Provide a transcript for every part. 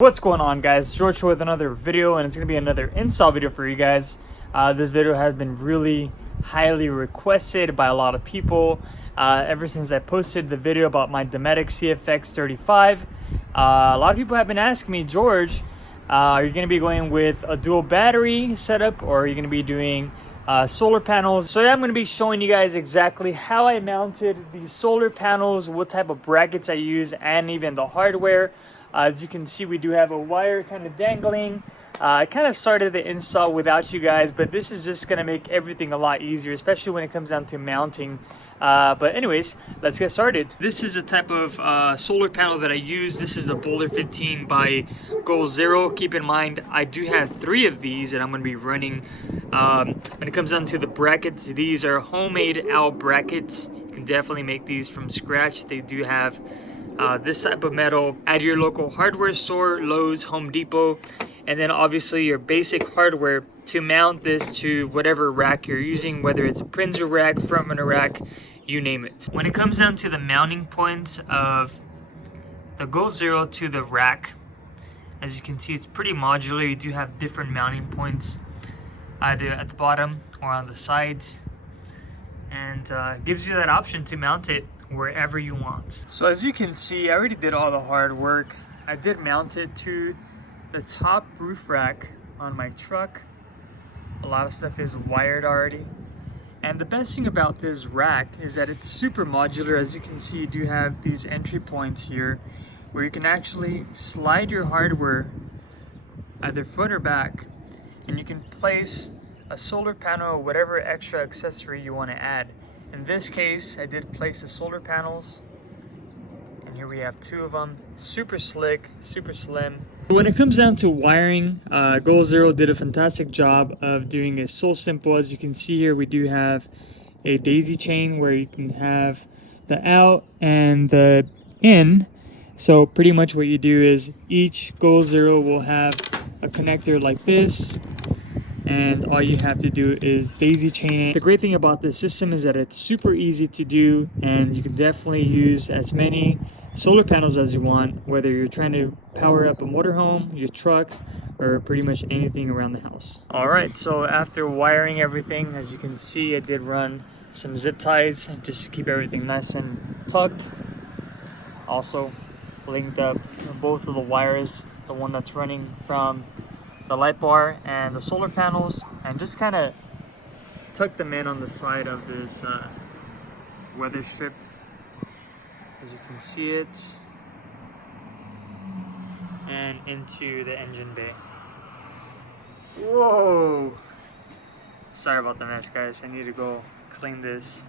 What's going on, guys? George with another video, and it's going to be another install video for you guys. This video has been really highly requested by a lot of people ever since I posted the video about my Dometic CFX 35. A lot of people have been asking me, George, are you going to be going with a dual battery setup, or are you going to be doing solar panels? So yeah, I'm going to be showing you guys exactly how I mounted these solar panels, what type of brackets I use, and even the hardware. As you can see, we do have a wire kind of dangling. I kind of started the install without you guys, but this is just going to make everything a lot easier, especially when it comes down to mounting. But anyways, let's get started. This is a type of solar panel that I use. This is a Boulder 15 by Goal Zero. Keep in mind, I do have 3 of these that I'm going to be running. When it comes down to the brackets, these are homemade owl brackets. You can definitely make these from scratch. They do have this type of metal at your local hardware store, Lowe's, Home Depot, and then obviously your basic hardware to mount this to whatever rack you're using, whether it's a Prinzer rack, front runner rack, you name it. When it comes down to the mounting points of the Goal Zero to the rack, as you can see, it's pretty modular. You do have different mounting points either at the bottom or on the sides, and gives you that option to mount it wherever you want. So as you can see, I already did all the hard work. I did mount it to the top roof rack on my truck. A lot of stuff is wired already. And the best thing about this rack is that it's super modular. As you can see, you do have these entry points here where you can actually slide your hardware either front or back, and you can place a solar panel or whatever extra accessory you want to add. In this case, I did place the solar panels, and here we have 2 of them. Super slick, super slim. When it comes down to wiring, Goal Zero did a fantastic job of doing it so simple. As you can see here, we do have a daisy chain where you can have the out and the in. So pretty much what you do is each Goal Zero will have a connector like this, and all you have to do is daisy chain it. The great thing about this system is that it's super easy to do, and you can definitely use as many solar panels as you want, whether you're trying to power up a motorhome, your truck, or pretty much anything around the house. Alright, so after wiring everything, as you can see, I did run some zip ties just to keep everything nice and tucked. Also linked up both of the wires, the one that's running from the light bar and the solar panels, and just kind of tuck them in on the side of this weather strip. As you can see it, and into the engine bay. Whoa! Sorry about the mess, guys. I need to go clean this,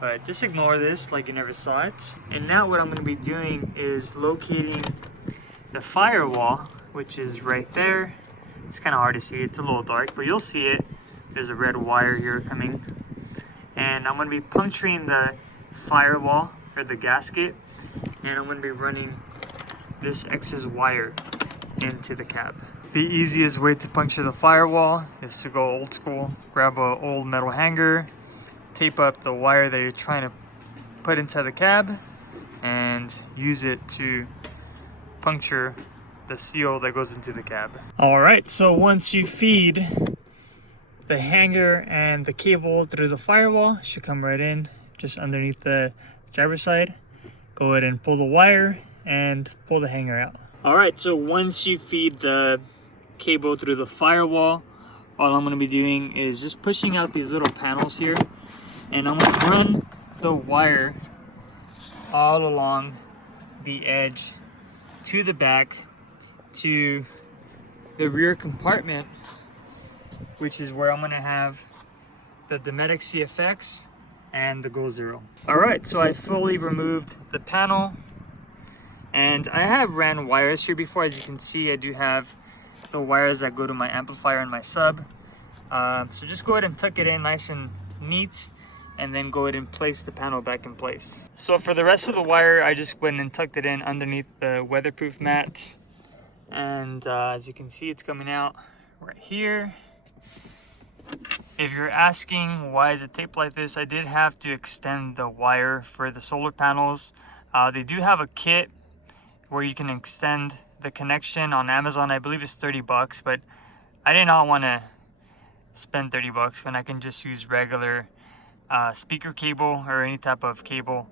but just ignore this like you never saw it. And now what I'm going to be doing is locating the firewall, which is right there. It's kind of hard to see, it's a little dark, but you'll see it. There's a red wire here coming. And I'm going to be puncturing the firewall, or the gasket, and I'm going to be running this excess wire into the cab. The easiest way to puncture the firewall is to go old school. Grab an old metal hanger, tape up the wire that you're trying to put inside the cab, and use it to puncture the seal that goes into the cab. Alright, so once you feed the hanger and the cable through the firewall, it should come right in just underneath the driver's side. Go ahead and pull the wire and pull the hanger out. Alright, so once you feed the cable through the firewall, all I'm going to be doing is just pushing out these little panels here, and I'm going to run the wire all along the edge to the back to the rear compartment, which is where I'm going to have the Dometic CFX and the Goal Zero. Alright, so I fully removed the panel, and I have ran wires here before. As you can see, I do have the wires that go to my amplifier and my sub. So just go ahead and tuck it in nice and neat, and then go ahead and place the panel back in place. So for the rest of the wire, I just went and tucked it in underneath the weatherproof mat. And as you can see, it's coming out right here. If you're asking why is it taped like this, I did have to extend the wire for the solar panels. They do have a kit where you can extend the connection on Amazon. I believe it's 30 bucks, but I did not want to spend 30 bucks when I can just use regular speaker cable or any type of cable.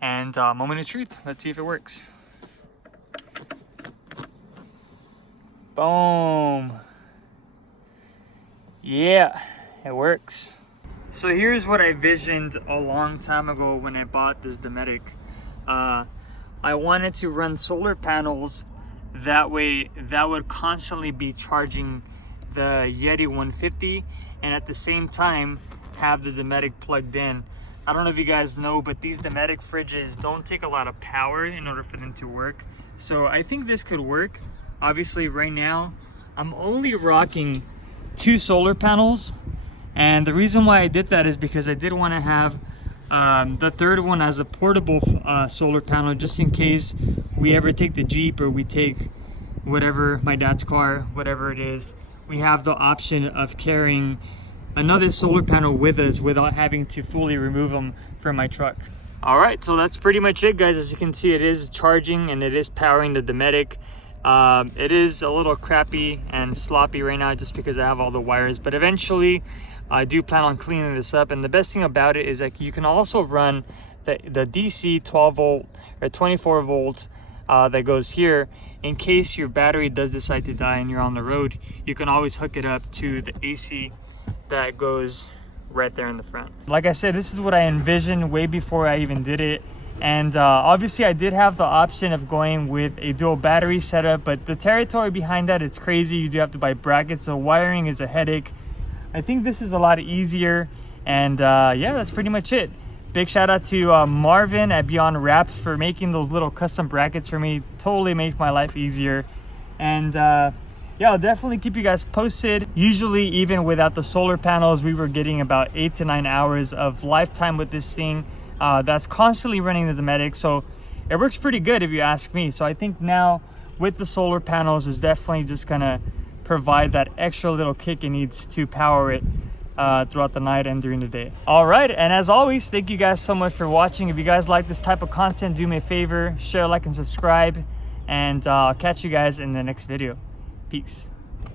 And moment of truth, let's see if it works. Boom. Yeah, it works. So here's what I visioned a long time ago when I bought this Dometic. I wanted to run solar panels, that way that would constantly be charging the Yeti 150 and at the same time have the Dometic plugged in. I don't know if you guys know, but these Dometic fridges don't take a lot of power in order for them to work. So I think this could work. Obviously right now I'm only rocking 2 solar panels, and the reason why I did that is because I did want to have the third one as a portable solar panel, just in case we ever take the Jeep or we take whatever, my dad's car, whatever it is, we have the option of carrying another solar panel with us without having to fully remove them from my truck. All right, so that's pretty much it, guys. As you can see, it is charging and it is powering the Dometic. It is a little crappy and sloppy right now just because I have all the wires, but eventually I do plan on cleaning this up. And the best thing about it is that you can also run the DC 12 volt or 24 volt that goes here. In case your battery does decide to die and you're on the road, you can always hook it up to the AC that goes right there in the front. Like I said, this is what I envisioned way before I even did it. And obviously I did have the option of going with a dual battery setup, but the territory behind that, it's crazy. You do have to buy brackets, so wiring is a headache. I think this is a lot easier. And yeah, that's pretty much it. Big shout out to Marvin at Beyond Wraps for making those little custom brackets for me. Totally make my life easier. And yeah, I'll definitely keep you guys posted. Usually, even without the solar panels, we were getting about 8 to 9 hours of lifetime with this thing. That's constantly running the Dometic, so it works pretty good if you ask me. So I think now with the solar panels is definitely just gonna provide that extra little kick it needs to power it throughout the night and during the day. All right, and as always, thank you guys so much for watching. If you guys like this type of content, do me a favor, share, like, and subscribe, and I'll catch you guys in the next video. Peace.